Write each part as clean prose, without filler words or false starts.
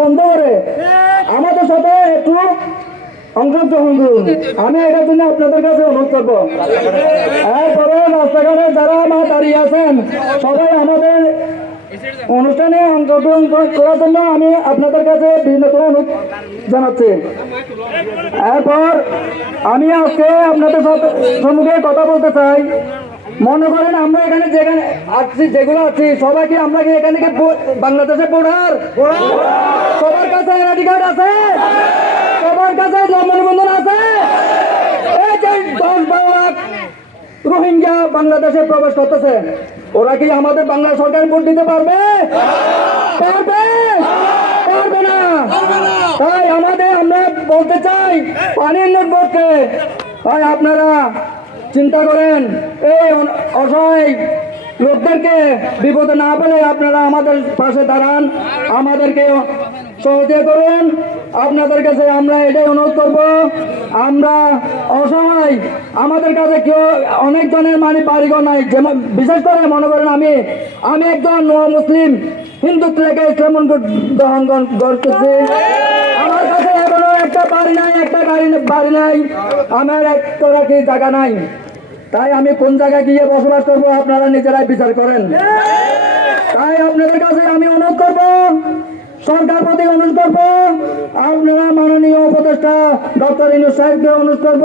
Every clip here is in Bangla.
বন্ধ করে আমাদের সাথে একটু অংশগ্রহণ করুন। আমি এটার জন্য আপনাদের কাছে অনুরোধ করবো। এরপরে রাস্তাঘাটে যারা মা দাঁড়িয়ে আছেন সবাই আমাদের অনুষ্ঠানে অংশগ্রহণ করার জন্য আমি আপনাদের কাছে বিনীত অনুরোধ জানাচ্ছি। এরপর আমি আজকে আপনাদের সম্মুখে কথা বলতে চাই। মনে করেন আমরা এখানে যেখানে আছি যেগুলো আছি সবাই কি আমরা কি এখানে কি বাংলাদেশের ভোটার? সবার কাছে আইডি কার্ড আছে? সবার কাছে জন্ম নিবন্ধন আছে? এই যে 10-12 লাখ রোহিঙ্গা বাংলাদেশে প্রবেশ করতেছে, ওরা কি আমাদের বাংলা সরকার ভোট দিতে পারবে? পারবে? পারবে না। তাই আমরা বলতে চাই পানির ভোটকে তাই আপনারা চিন্তা করেন, এই অসহায় লোকদেরকে বিপদে না পেলে আপনারা আমাদের পাশে দাঁড়ান, আমাদেরকে সহযোগিতা করুন। আপনাদের কাছে আমরা এটাই অনুরোধ করব। আমরা অসহায়, আমাদের কাছে কেউ অনেকজনের বাড়িঘর নাই, যেমন বিশেষ করে মনে করেন আমি একজন মুসলিম, হিন্দুত্ব থেকে ইসলাম গ্রহণ করতেছি। আমার কাছে এখনো একটা বাড়ি নাই, একটা বাড়ি নাই, আমার একটা রাখি জায়গা নাই। তাই আমি কোন জায়গায় গিয়ে বসবাস করব আপনারা নিজেরাই বিচার করেন। তাই আপনাদের কাছে আমি অনুরোধ করব, সরকার প্রতি অনুরোধ করব, আপনারা মাননীয় উপদেষ্টা ডক্টর ইউনূস সাহেবকে অনুরোধ করব,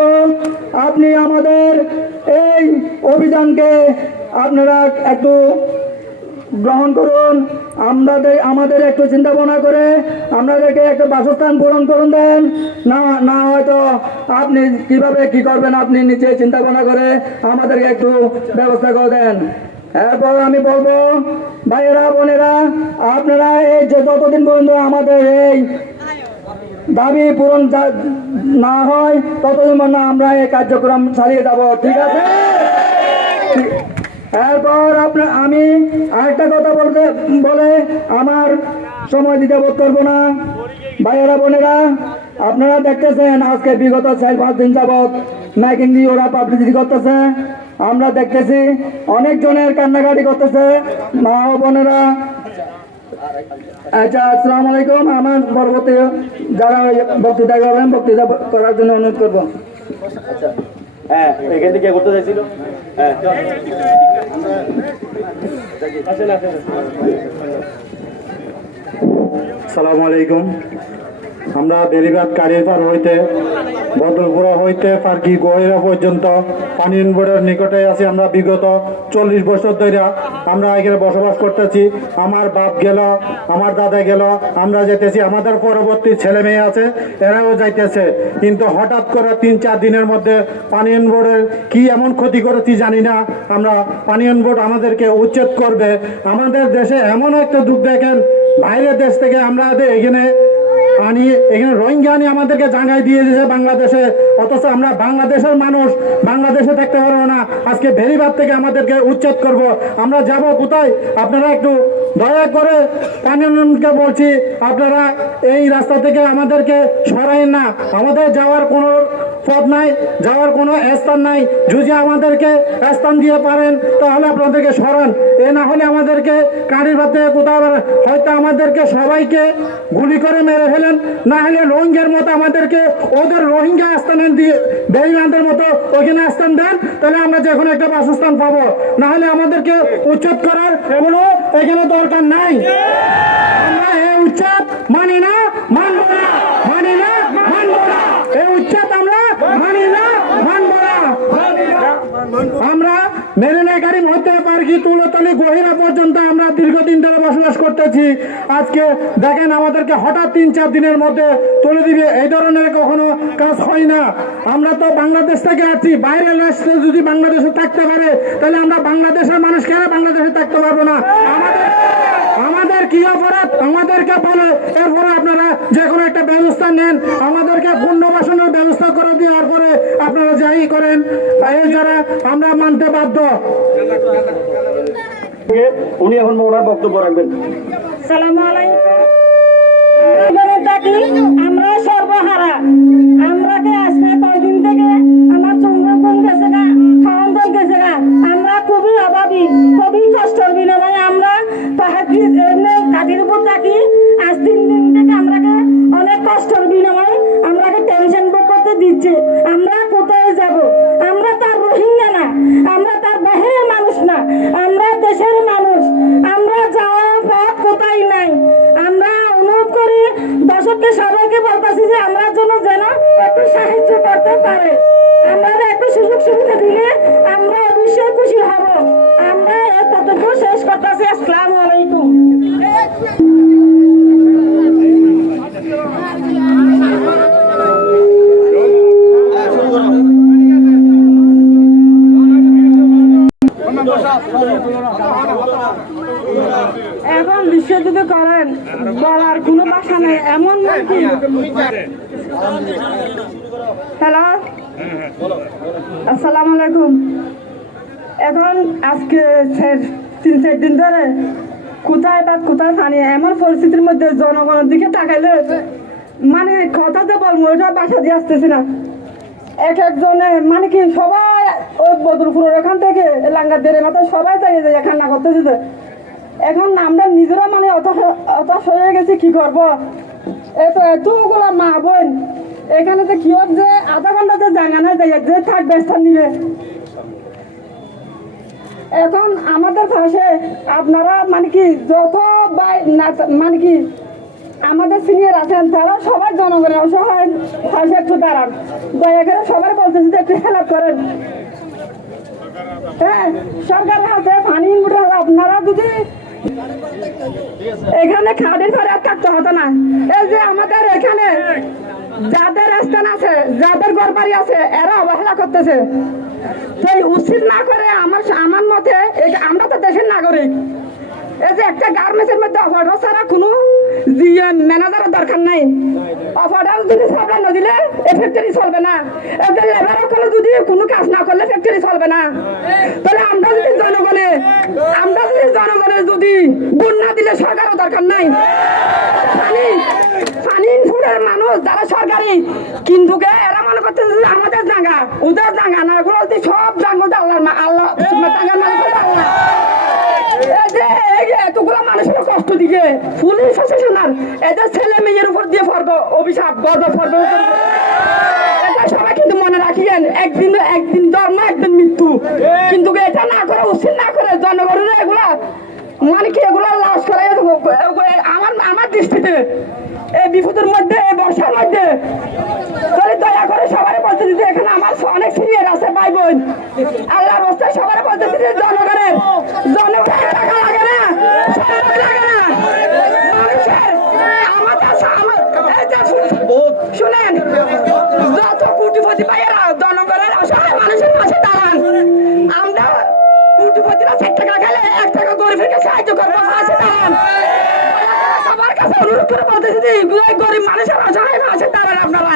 আপনি আমাদের এই অভিযানকে আপনারা একটু গ্রহণ করুন। আমাদের একটু চিন্তা ভাবনা করে আমাদেরকে একটা বাসস্থান পূরণ করুন দেন। না হয়তো আপনি কিভাবে কি করবেন আপনি নিজে চিন্তা ভাবনা করে আমাদেরকে একটু ব্যবস্থা করে দেন। এরপর আমি বলবো, ভাইয়েরা বোনেরা, আপনারা এই যে যতদিন পর্যন্ত আমাদের এই দাবি পূরণ না হয় ততদিন পর্যন্ত আমরা এই কার্যক্রম চালিয়ে যাব, ঠিক আছে? এরপর আমি আরেকটা কথা বলে আমার সময় দিতে বোধ করবো না। ভাইয়েরা বোনেরা, আপনারা দেখতেছেন আজকে বিগত 4-5 দিন যাবৎ মাইকিং দিয়ে ওরা পাবলিসিটি করতেছে, আমরা দেখতেছি অনেক জনের কান্নাকাটি করতেছে মা ও বোনেরা। আচ্ছা, আসসালামু আলাইকুম। আমার পরবর্তী যারা বক্তৃতা করবেন বক্তৃতা করার জন্য অনুরোধ করবো। আচ্ছা, হ্যাঁ, এখান থেকে করতে চাইছিল। হ্যাঁ, আসসালামু আলাইকুম। আমরা বেরিবাদ কারিয়াপার হইতে বদলপুরা হইতে পার্কি গোয়েরা পর্যন্ত পানীয় বোর্ডের নিকটে আছি। আমরা বিগত 40 বছর ধরে আমরা এখানে বসবাস করতেছি। আমার বাপ গেল, আমার দাদা গেল, আমরা যেতেছি, আমাদের পরবর্তী ছেলে মেয়ে আছে, এরাও যাইতেছে। কিন্তু হঠাৎ করে 3-4 দিনের মধ্যে পানীয় বোর্ডের কি এমন ক্ষতি করেছি জানি না, আমরা পানীয় বোর্ড আমাদেরকে উচ্ছেদ করবে। আমাদের দেশে এমন একটা দুঃখ দেখেন, বাইরের দেশ থেকে আমরা এখানে রোহিঙ্গা আনি আমাদেরকে জাঙ্গায় দিয়ে দিয়েছে বাংলাদেশে, অথচ আমরা বাংলাদেশের মানুষ, বাংলাদেশে থাকতে পারবো না। আজকে বেরিবাদ থেকে আমাদেরকে উচ্ছেদ করব। আমরা যাব কোথায়? আপনারা একটু দয়া করে পানীয়কে বলছি, আপনারা এই রাস্তা থেকে আমাদেরকে সরাইন না। আমাদের যাওয়ার কোনো পথ নাই, যাওয়ার কোনো স্থান নাই। যদি আমাদেরকে স্থান দিয়ে পারেন তাহলে আপনাদেরকে সরান, এ না হলে আমাদেরকে কাঁড়ির ভাতে কোথাও হয়তো আমাদেরকে সবাইকে গুলি করে মেরে ফেলেন, না হলে রোহিঙ্গার মতো আমাদেরকে ওদের রোহিঙ্গা স্থানে দিয়ে বেঈমানদের মতো ওইখানে স্থান দেন, তাহলে আমরা যে কোনো একটা বাসস্থান পাবো। না হলে আমাদেরকে উচ্ছেদ করার কোনো এখানে দরকার নাই। আমরা এই উচ্ছেদ মানি না, মানব না, মানি না, মানব না। এই উচ্ছেদ আমরা মানি না, মানব না। আমরা মেরিনাগাড়ি মধ্যে পার্কি তুলতলি গহিরা পর্যন্ত আমরা দীর্ঘদিন ধরে বসবাস করতেছি। আজকে দেখেন আমাদেরকে হঠাৎ 3-4 দিনের মধ্যে তুলে দিবে, এই ধরনের কখনো কাজ হয় না। আমরা তো বাংলাদেশ থেকে আছি, বাইরের রাষ্ট্রে যদি বাংলাদেশে থাকতে পারে তাহলে আমরা বাংলাদেশের মানুষ কেন বাংলাদেশে থাকতে পারবো না? আমাদের কি অপরাধ? আমাদেরকে বলে এরপরে আপনারা যে কোনো একটা ব্যবস্থা নেন, আমাদেরকে পুনর্বাসনের ব্যবস্থা করে দেওয়ার পরে আপনারা যাই করেন, এই যারা আমরা মানতে বাধ্য। উনি এখন ওনার বক্তব্য রাখবেন। সালামু আলাইকুম। আমরা সর্বহারা, আমরা আজকে কয়দিন থেকে আমার চন্দ্রকোন গেছে না, খাওয়ান গেছে না, আমরা খুবই অভাবী, খুবই কষ্টের বিনিময়ে আমরা পাহাড়ি কাঠির উপর থাকি। আজ 3 দিন থেকে আমরা থেকে বলতেছি যে আমরা জন্য যেন একটু সাহায্য করতে পারে, আমাদের একটু সুযোগ সুবিধা দিলে আমরা অবশ্যই খুশি হব। আমরা এতটুকু শেষ করতেছি। আসসালামু আলাইকুম। এখন বিশ্বযুদ্ধ করেন বলার কোনো ভাষা নেই, এমন নাকি। হ্যালো, আসসালামু আলাইকুম। এখন আজকে 3-4 দিন ধরে কোথায় বা কোথায় পানি, এমন পরিস্থিতির মধ্যে জনগণের দিকে তাকাইলে মানে কথা যে বলবো ওইটা বাসা দিয়ে আসতেছি না। এক একজনে মানে কি সবাই ওই বদরপুরের ওখান থেকে লাঙ্গাদের মাথায় সবাই চাইয়ে যায় খান্না করতেছে যে এখন আমরা নিজেরা মানে হতাশ হয়ে গেছি, কি করব। এতগুলো মা বোন এখানে তো কি হোক যে আধা ঘন্টাতে জায়গা যায় যে থাকবে স্থান নিবে। এখন আমাদের পাশে আপনারা মানে কি যত মানে কি আমাদের সিনিয়র আছেন তারা সবাই জনগণের অসহায় পাশে একটু দাঁড়ান, দয়া করে সবাই বলতেছি যে একটু হেল্প করেন। হ্যাঁ, সরকারের হাতে পানি আপনারা যদি এখানে খাদের পরে থাকতে হতো না। এই যে আমাদের এখানে যাদের স্থান আছে, যাদের ঘর বাড়ি আছে, এরা অবহেলা করতেছে। সেই উচিত না করে আমার মতে আমরা তো দেশের নাগরিক। এই যে একটা গার্মেন্টসের মধ্যে অফার ছাড়া কোনো ম্যানেজারের দরকার নাই। অফারটা যদি সাপ্লাই না দিলে এই ফ্যাক্টরি চলবে না। এদের লেবার করে যদি কোনো কাজ না করলে ফ্যাক্টরি চলবে না। তাহলে আমরা যদি জনগণের যদি গুণ না দিলে সরকারও দরকার নাই। পানি ফুডের মানুষ যারা সরকারি কিন্তু এরা মনে করতেছে যে আমাদের জায়গা, ওদের জায়গা না, এগুলো সব জায়গা আল্লাহ জায়গার মালিক আল্লাহ। এতগুলো মানুষের কষ্ট দিকে পুলিশ প্রশাসনের এদের ছেলে মেয়ের উপর দিয়ে পড়ব অভিশাপ গর্ব পড়ব। এটা সবাই কিন্তু মনে রাখিয়েন, একদিন জন্ম একদিন মৃত্যু। কিন্তু এটা না করে উচিত না করে জনগণের এগুলা মানে কি এগুলা লাশ করে আমার দৃষ্টিতে এই বিপদের মধ্যে, এই বর্ষার মধ্যে তাহলে দয়া করে সবাই বলতে দিতে এখানে আমার অনেক সিনিয়র আছে ভাই বোন, আল্লাহ রাস্তায় সবাই বলতে দিতে জনগণের টাকা লাগে না, সম্পদ লাগে না, শুনেন যত কোটিপতি ভাইয়েরা জনগণের অসহায় মানুষের পাশে দাঁড়ান। আমরা কোটিপতিরা 4 টাকা খেলে 1 টাকা গরিবকে সাহায্য করবো, পাশে দাঁড়ান। সবার কাছে অনুরোধ করে বলতেছি যে গরিব মানুষের অসহায় পাশে দাঁড়ান আপনারা।